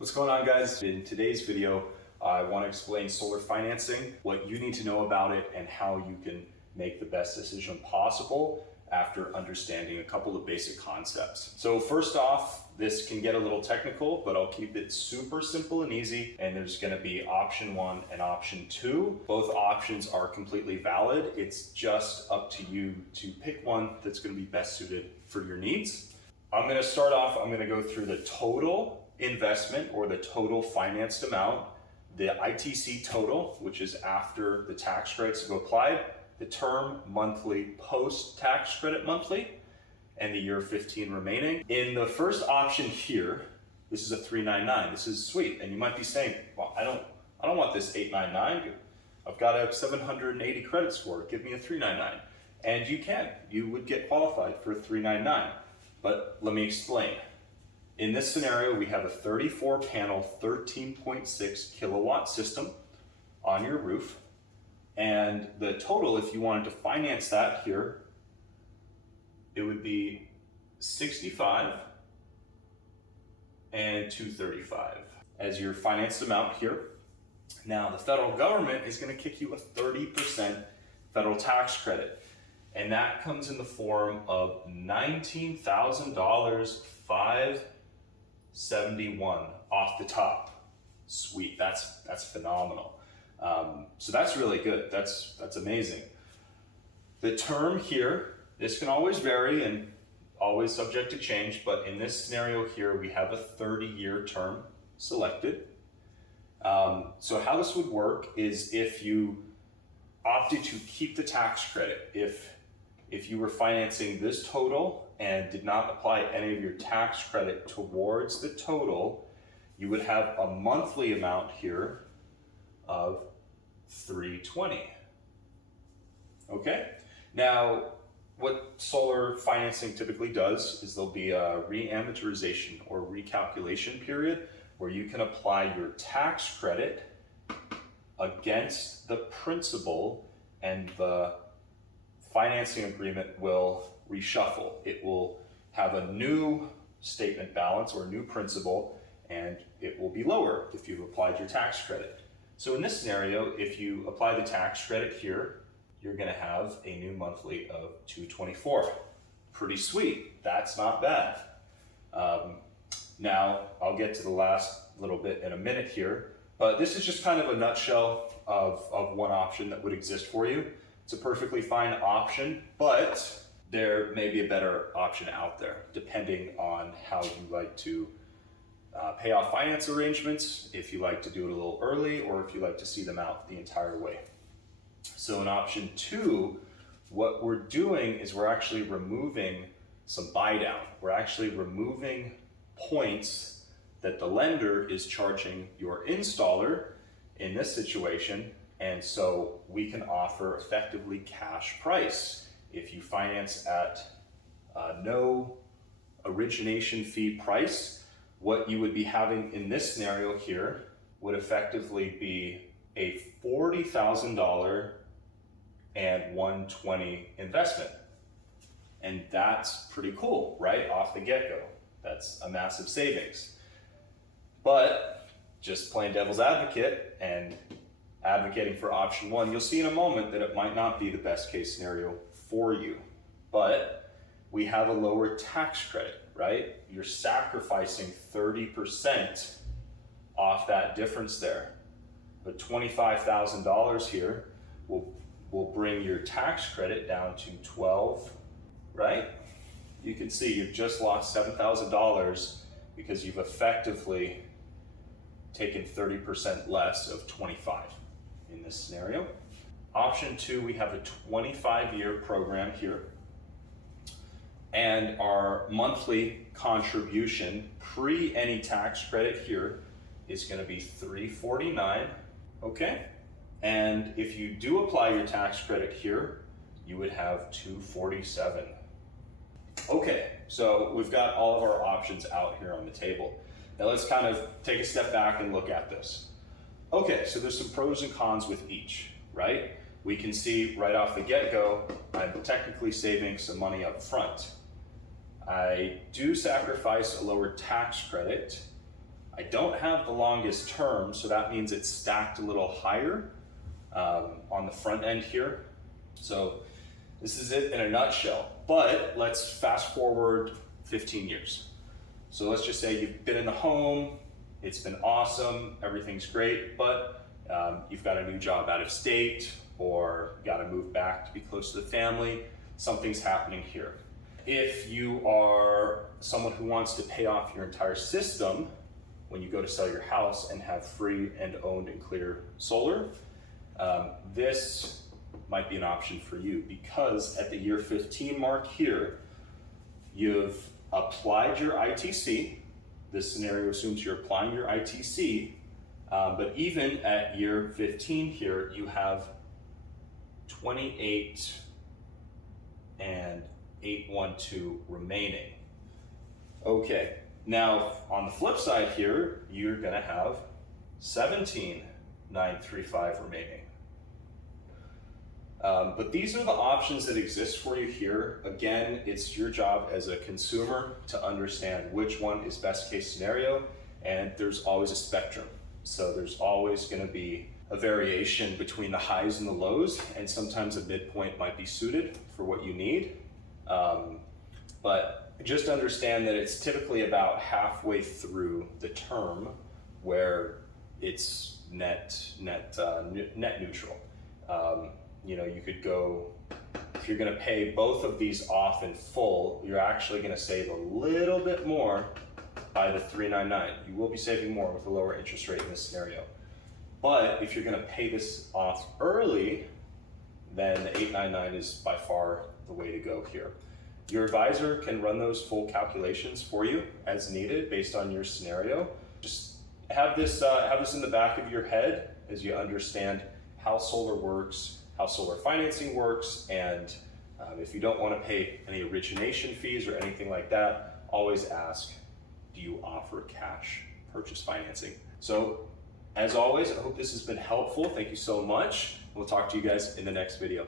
What's going on, guys? In today's video, I want to explain solar financing, what you need to know about it, and how you can make the best decision possible after understanding a couple of basic concepts. So first off, this can get a little technical, but I'll keep it super simple and easy. And there's going to be option 1 and option 2. Both options are completely valid. It's just up to you to pick one that's going to be best suited for your needs. I'm going to start off, I'm going to go through the total investment or the total financed amount, the ITC total, which is after the tax credits have applied, the term monthly, post-tax credit monthly, and the year 15 remaining. In the first option here, this is a 399. This is sweet. And you might be saying, well, I don't want this 899. I've got a 780 credit score. Give me a 399. And you would get qualified for a 399. But let me explain. In this scenario, we have a 34 panel, 13.6 kilowatt system on your roof. And the total, if you wanted to finance that here, it would be 65 and 235 as your financed amount here. Now, the federal government is going to kick you a 30% federal tax credit. And that comes in the form of $19,000, $571 off the top. Sweet, that's phenomenal. So that's really good. That's amazing. The term here, this can always vary and always subject to change, but in this scenario here, we have a 30-year term selected. So how this would work is if you opted to keep the tax credit, if you were financing this total and did not apply any of your tax credit towards the total, you would have a monthly amount here of $320. Okay? Now, what solar financing typically does is there'll be a re-amortization or recalculation period where you can apply your tax credit against the principal, and the financing agreement will reshuffle. It will have a new statement balance or new principal, and it will be lower if you've applied your tax credit. So in this scenario, if you apply the tax credit here, you're going to have a new monthly of $224. Pretty sweet. That's not bad. Now, I'll get to the last little bit in a minute here, but this is just kind of a nutshell of one option that would exist for you. It's a perfectly fine option, but there may be a better option out there depending on how you like to pay off finance arrangements, if you like to do it a little early, or if you like to see them out the entire way. So in option 2, what we're doing is we're actually removing some buy down. We're actually removing points that the lender is charging your installer in this situation. And so we can offer effectively cash price. If you finance at no origination fee price, what you would be having in this scenario here would effectively be a $40,000 and $120 investment. And that's pretty cool, right? Off the get-go. That's a massive savings. But just playing devil's advocate and advocating for option 1, you'll see in a moment that it might not be the best case scenario for you. But we have a lower tax credit, right? You're sacrificing 30% off that difference there. But $25,000 here will bring your tax credit down to 12, right? You can see you've just lost $7,000 because you've effectively taken 30% less of 25 in this scenario. Option 2, we have a 25-year program here. And our monthly contribution pre any tax credit here is going to be $349, okay? And if you do apply your tax credit here, you would have $247. Okay, so we've got all of our options out here on the table. Now let's kind of take a step back and look at this. Okay, so there's some pros and cons with each, right? We can see right off the get-go, I'm technically saving some money up front. I do sacrifice a lower tax credit. I don't have the longest term, so that means it's stacked a little higher on the front end here. So this is it in a nutshell. But let's fast forward 15 years. So let's just say you've been in the home, it's been awesome, everything's great, but you've got a new job out of state, or got to move back to be close to the family. Something's happening here. If you are someone who wants to pay off your entire system when you go to sell your house and have free and owned and clear solar, this might be an option for you, because at the year 15 mark here, you've applied your ITC. This scenario assumes you're applying your ITC, but even at year 15 here, you have 28 and 812 remaining. Okay, now on the flip side here, you're gonna have 17,935 remaining. But these are the options that exist for you here. Again, it's your job as a consumer to understand which one is best case scenario, and there's always a spectrum. So there's always gonna be a variation between the highs and the lows, and sometimes a midpoint might be suited for what you need. But just understand that it's typically about halfway through the term where it's net neutral. You know, you could go, if you're gonna pay both of these off in full, you're actually gonna save a little bit more by the 399. You will be saving more with a lower interest rate in this scenario. But if you're gonna pay this off early, then the 899 is by far the way to go here. Your advisor can run those full calculations for you as needed based on your scenario. Just have this in the back of your head as you understand how solar works, how solar financing works, and if you don't want to pay any origination fees or anything like that, always ask, do you offer cash purchase financing? So as always, I hope this has been helpful. Thank you so much. We'll talk to you guys in the next video.